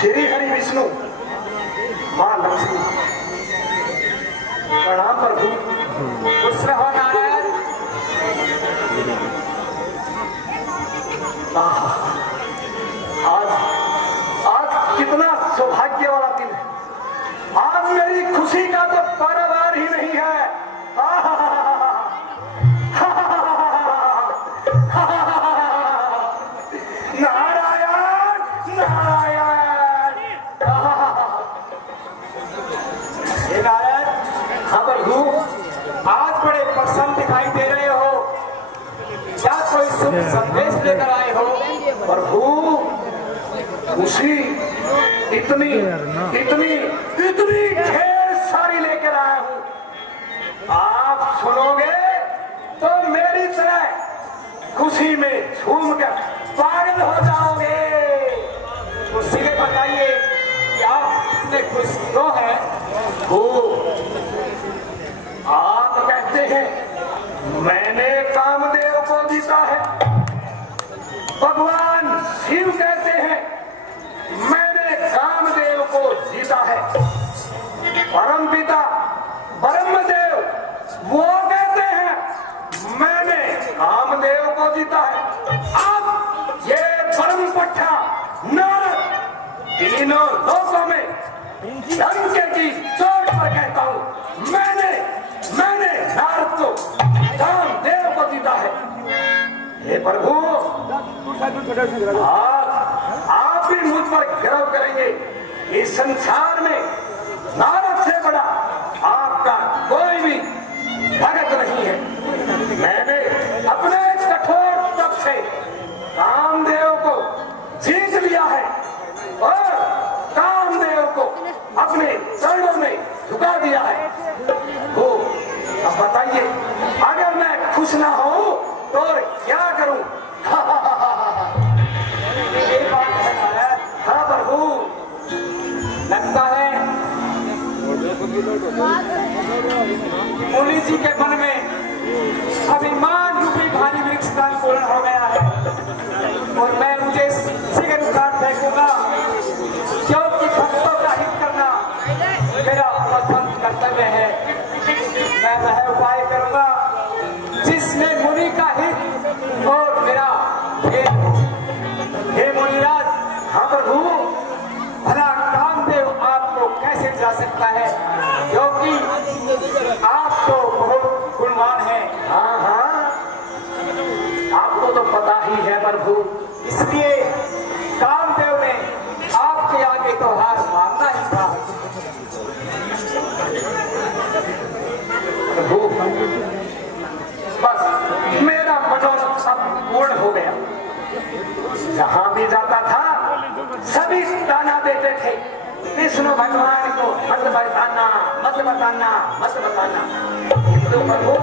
श्री हरि विष्णु, मां लक्ष्मी, प्रणाम प्रभु। खुश रहो नारायण। आज कितना सौभाग्य वाला दिन है। आज मेरी खुशी का तो पारावार ही नहीं है। नारायण नारायण। हे नारायण, हाँ प्रभु, आज बड़े प्रसन्न दिखाई दे रहे हो। क्या शुभ संदेश लेकर आए हो। प्रभु खुशी इतनी इतनी इतनी ढेर सारी लेकर आया हूं, आप सुनोगे तो मेरी तरह खुशी में झूमकर पागल हो जाओगे। तो सीधे बताइए कि आप इतने खुश क्यों हैं? हो आप कहते हैं मैंने कामदेव को जीता है, भगवान शिव कहते हैं मैंने कामदेव को जीता है, परम पिता ब्रह्मदेव वो कहते हैं मैंने कामदेव को जीता है। अब ये परम पट्टा नारद तीनों लोगों में डंके की चोट पर कहता हूं मैंने नारद को कामदेव को जीता है। हे प्रभु आज आप भी मुझ पर गर्व करेंगे, इस संसार में नारद से बड़ा आपका कोई भी भगत नहीं है। मैंने अपने कठोर तप से कामदेव को जीत लिया है और कामदेव को अपने चरणों में झुका दिया है। तो अब बताइए अगर मैं खुश ना हूं तो क्या करूं? ये बात है महाराज। हाँ प्रभु, लगता है मुनि जी के मन में अभिमान रूपी भारी वृक्ष का अंकुरण हो गया है और मैं मुझे शीघ्र उखाड़ फेंकूंगा, क्योंकि भक्तों का हित करना मेरा प्रथम कर्तव्य है। मैं वह उपाय करूंगा जिसमें मुनि का हित और मेरा भेद हो। हे मुनिराज, हाँ प्रभु, भला कामदेव आपको कैसे जा सकता है, क्योंकि आप तो बहुत गुणवान हैं। हाँ हाँ आपको तो पता ही है प्रभु, इसलिए कामदेव ने आपके आगे तो हार मानना ही था। प्रभु बस मेरा मनोरथ सब पूर्ण हो गया। जहां भी जाता था सभी ताना देते थे विष्णु भगवान को मत बताना मत बताना मत बताना। तो प्रभु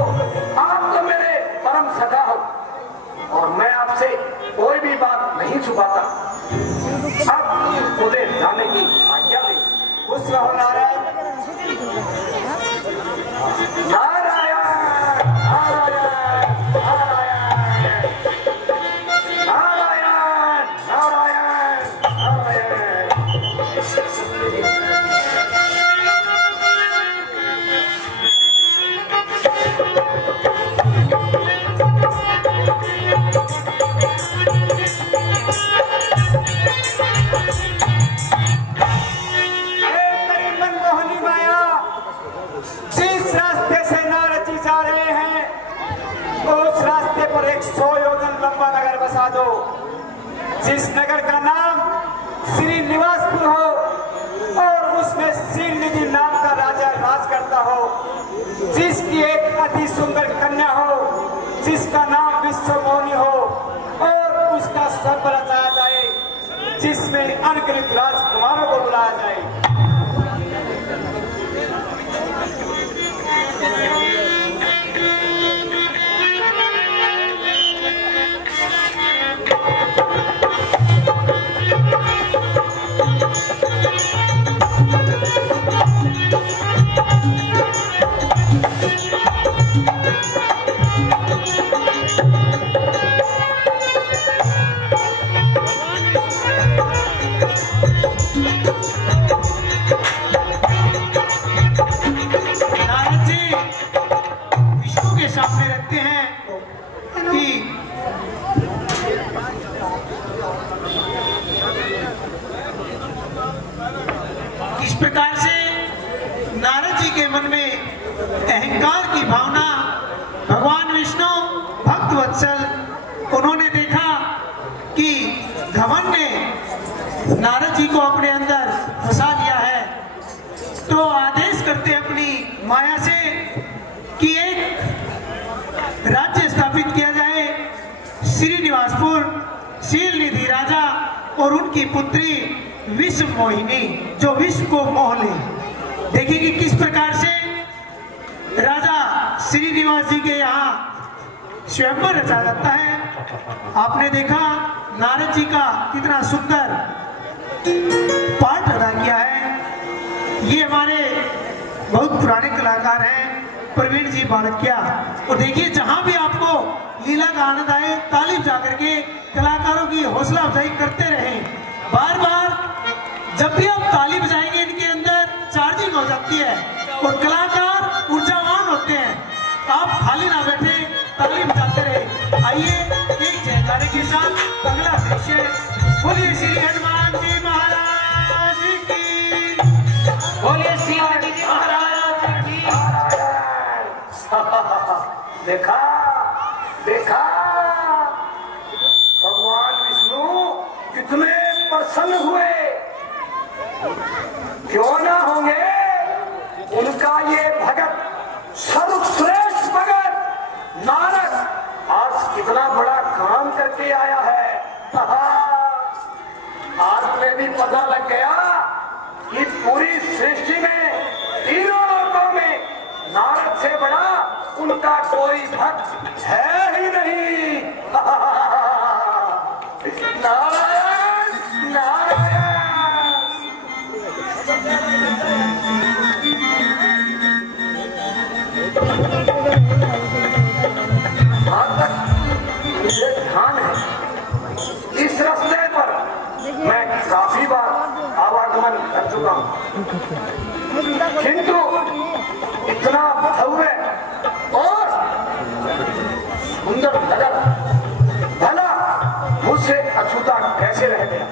आप तो मेरे परम सखा हो और मैं आपसे कोई भी बात नहीं छुपाता। अब मुझे जाने की आज्ञा दे। खुश रहो नारायण। नारायण नारायण नारायण नारायण नारायण नारायण। मनमोहनी माया, जिस रास्ते से नारद जी जा रहे हैं उस रास्ते पर 100 योजन लंबा नगर बसा दो, जिस नगर का नाम श्रीनिवासपुर हो और उसमें श्रीनिधि नाम का राजा राज करता हो, जिसकी एक अति सुंदर कन्या हो जिसका नाम विश्वमोहिनी हो और उसका सब रचाया जाए, जिसमें अनगिनत राजकुमारों को बुलाया जाए। इस प्रकार से नारद जी के मन में अहंकार की भावना, भगवान विष्णु भक्त वत्सल उन्होंने देखा कि घमंड ने नारद जी को अपने अंदर फंसा लिया है, तो आदेश करते अपनी माया से कि एक राज्य स्थापित किया जाए, श्री शील निधि राजा और उनकी पुत्री विश्व मोहिनी जो विश्व को मोह ले। देखिए कि किस प्रकार से राजा श्रीनिवास जी के यहाँ स्वयंवर रचा जाता है। आपने देखा नारद जी का कितना सुंदर पाठ अदा किया है। ये हमारे बहुत पुराने कलाकार हैं प्रवीण जी बालकिया। और देखिए जहां भी आपको लीला का आनंद आए ताली बजा करके कलाकारों की हौसला अफजाई करते रहें। बार बार जब भी आप ताली बजाएंगे इनके अंदर चार्जिंग हो जाती है और कलाकार ऊर्जावान होते हैं। आप खाली ना बैठे ताली बजाते रहे। आइए एक जयकारे के साथ अगला दृश्य बोलिए श्री हनुमान जी महाराज की, बोलिए श्री हनुमान जी महाराज की। देखा देखा भगवान विष्णु कितने प्रसन्न हुए, क्यों ना होंगे उनका ये भगत, सर्वश्रेष्ठ भगत नारद आज कितना बड़ा काम करके आया है। आज में भी पता लग गया कि पूरी सृष्टि में तीनों लोकों में नारद से बड़ा उनका कोई भक्त है ही नहीं। नारायण नारायण। मुझे ध्यान है इस रास्ते पर मैं काफी बार आवागमन कर चुका हूं, किंतु इतना भव्य और सुंदर नगर भला मुझसे अछूता कैसे रह गया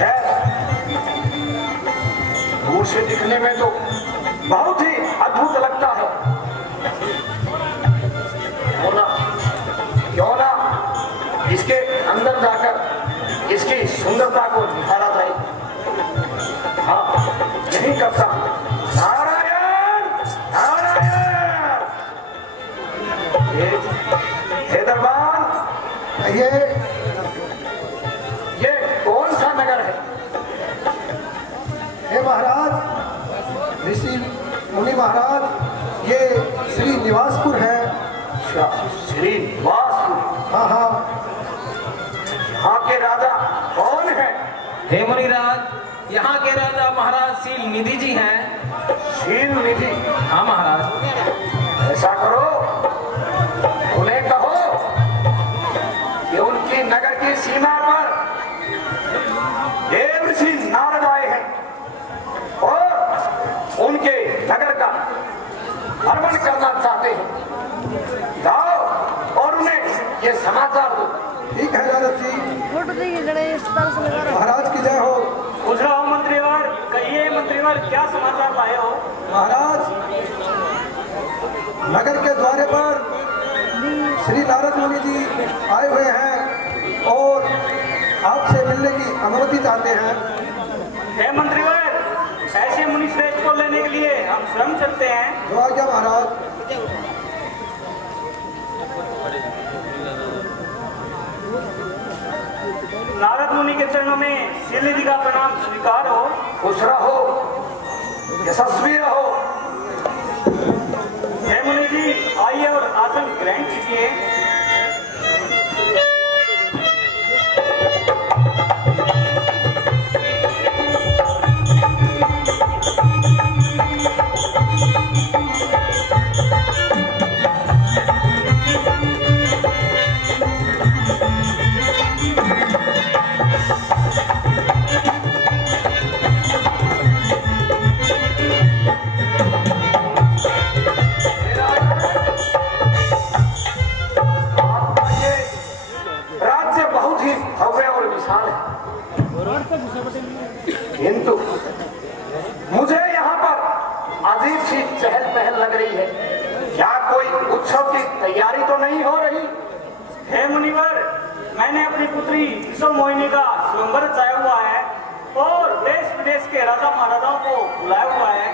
है। दूर से दिखने में तो बहुत ही अद्भुत लगता है। क्यों ना इसके अंदर जाकर इसकी सुंदरता को निखारा जाए। हाँ यही करता। नारायण नारायण। हे दरबार, ये कौन सा नगर है? हे महाराज, ऋषि मुनि महाराज, ये श्रीनिवासपुर है। श्रीनिवासपुर? हाँ हाँ। यहाँ के राजा कौन है? हे मुनिराज, यहाँ के राजा महाराज शील निधि जी हैं। शील निधि? हाँ महाराज। ऐसा करो, उन्हें कहो कि उनकी नगर की सीमा पर देव ऋषि नारद आए हैं और उनके नगर का भ्रमण करना चाहते हैं। जाओ और उन्हें ये समाचार दो। ठीक है नारद जी। महाराज की जय हो। पूछ रहा हूँ मंत्रीवर, कहिए मंत्रीवर क्या समाचार लाए हो? महाराज, नगर के द्वारे पर श्री नारद मुनि जी आए हुए हैं और आपसे मिलने की अनुमति चाहते हैं। हे मंत्रीवर, ऐसे मुनि श्रेष्ठ को लेने के लिए हम स्वयं चलते हैं। जो आज्ञा महाराज। नारद मुनि के चरणों में शील निधि का प्रणाम स्वीकार हो। खुश रहो, यशस्वी रहो। हे मुनि जी, आइए और आसन ग्रहण कीजिए। किंतु मुझे यहाँ पर अजीब सी चहल पहल लग रही है। क्या कोई उत्सव की तैयारी तो नहीं हो रही? हे मुनिवर, मैंने अपनी पुत्री विश्व मोहिनी का स्वयंवर रचाया हुआ है और देश विदेश के राजा महाराजाओं को बुलाया हुआ है।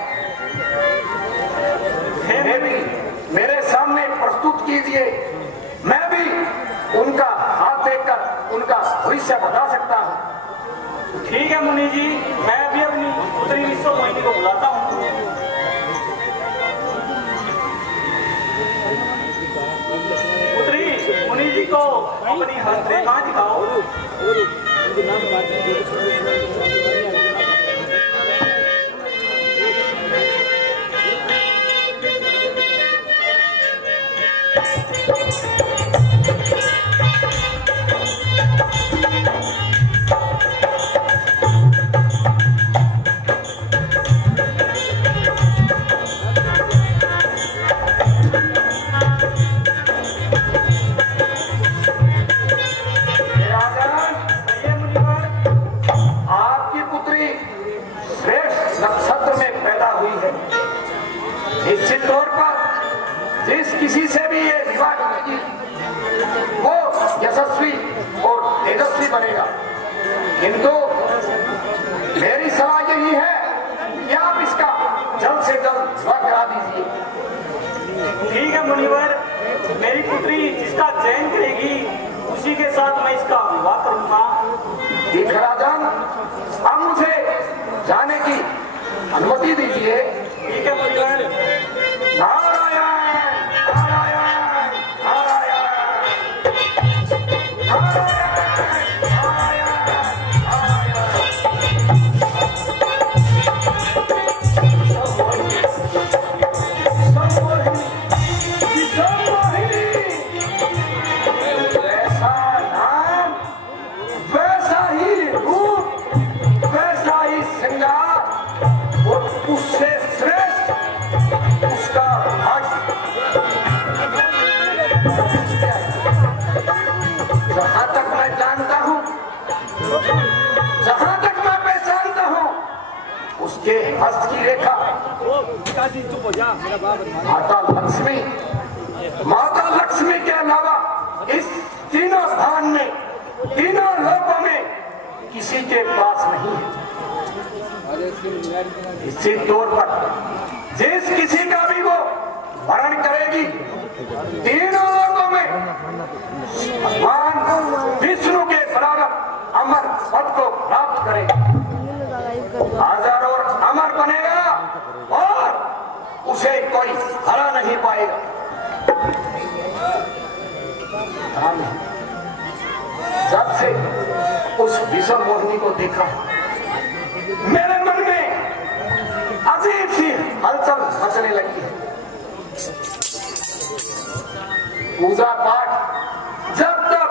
मेरे सामने प्रस्तुत कीजिए, मैं भी उनका से बता सकता हूँ। ठीक है मुनि जी, मैं अभी अपनी पुत्री विश्व मोहिनी को बुलाता हूँ। पुत्री, मुनि जी को अपनी हस्तरेखा दिखाओ। निश्चित तौर पर जिस किसी से भी ये विवाह करेगी वो यशस्वी और तेजस्वी बनेगा, किंतु मेरी सलाह यही है कि आप इसका जल्द से जल्द विवाह करा दीजिए। ठीक है मुनिवर, मेरी पुत्री जिसका चयन करेगी उसी के साथ मैं इसका विवाह करूंगा। ठीक है राजन, अब मुझे जाने की अनुमति दीजिए। ठीक है मुनिवर। नारायण नारायण नारायण वैसा नाम, वैसा ही रूप, वैसा ही श्रृंगार और उससे श्रेष्ठ उसका जहां तक मैं जानता हूं, जहां तक मैं पहचानता हूं, उसके हस्त की रेखा माता लक्ष्मी के अलावा इस तीनों भान में, तीनों लोकों में किसी के पास नहीं है। इसी तौर पर जिस किसी का भी वो वर्ण करेगी, तीनों लोगों में भगवान विष्णु के बराबर अमर पद को प्राप्त करेगी, हाजर और अमर बनेगा और उसे कोई हरा नहीं पाएगा। जब से उस विषम मोहिनी को देखा मेरे मन में अजीब सी हलचल मचने लगी है। पूजा पाठ जब तक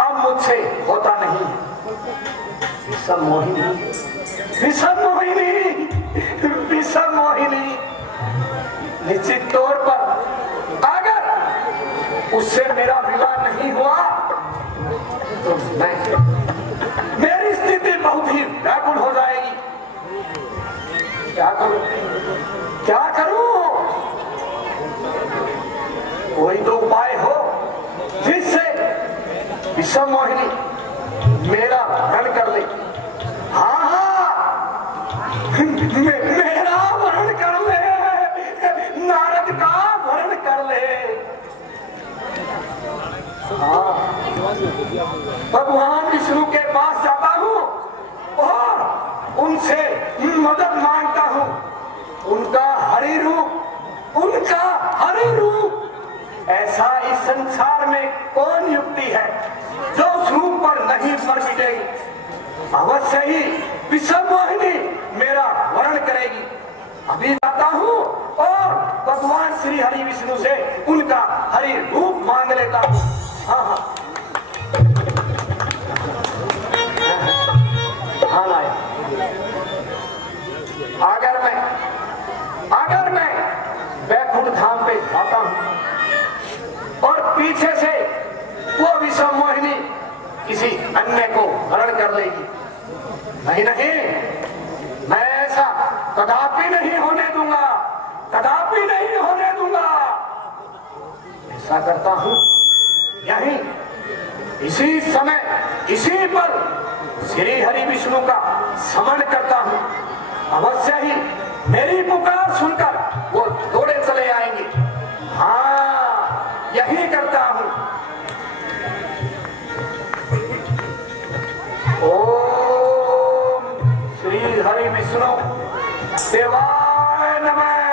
अब मुझसे होता नहीं है। विषम मोहिनी, विषम मोहिनी, विषम मोहिनी, निश्चित तौर पर अगर उससे मेरा विवाह नहीं हुआ तो मेरी स्थिति बहुत ही व्याकुल हो जाएगी। क्या करूं, क्या करूं? कोई तो उपाय हो जिससे विषम मोहिनी मेरा वर्ण कर ले। हाँ, मेरा वर्ण कर ले, नारद का वर्ण कर ले। हाँ, भगवान विष्णु के पास जाता हूँ और उनसे मदद मांगता हूँ। उनका हरि रूप, उनका हरि रूप, ऐसा इस संसार में कौन युक्ति है जो उस रूप पर नहीं पर मिटेगी। अवश्य ही विषम मोहिनी मेरा वर्ण करेगी। अभी जाता हूँ और भगवान श्री हरि विष्णु से उनका हरि रूप मांग लेता हूँ। हाँ हाँ हाँ लाया। अगर मैं बैकुंठ धाम पे जाता हूँ और पीछे से वो विषम मोहिनी किसी अन्य को हरण कर लेगी, नहीं नहीं, मैं ऐसा कदापि नहीं होने दूंगा, कदापि नहीं होने दूंगा। ऐसा करता हूं यहीं इसी समय इसी पर श्री हरि विष्णु का स्मरण करता हूं। अवश्य ही मेरी पुकार सुनकर वो दौड़े चले आएंगे। हाँ, यही करता हूं। सुनो। देवाय नमः।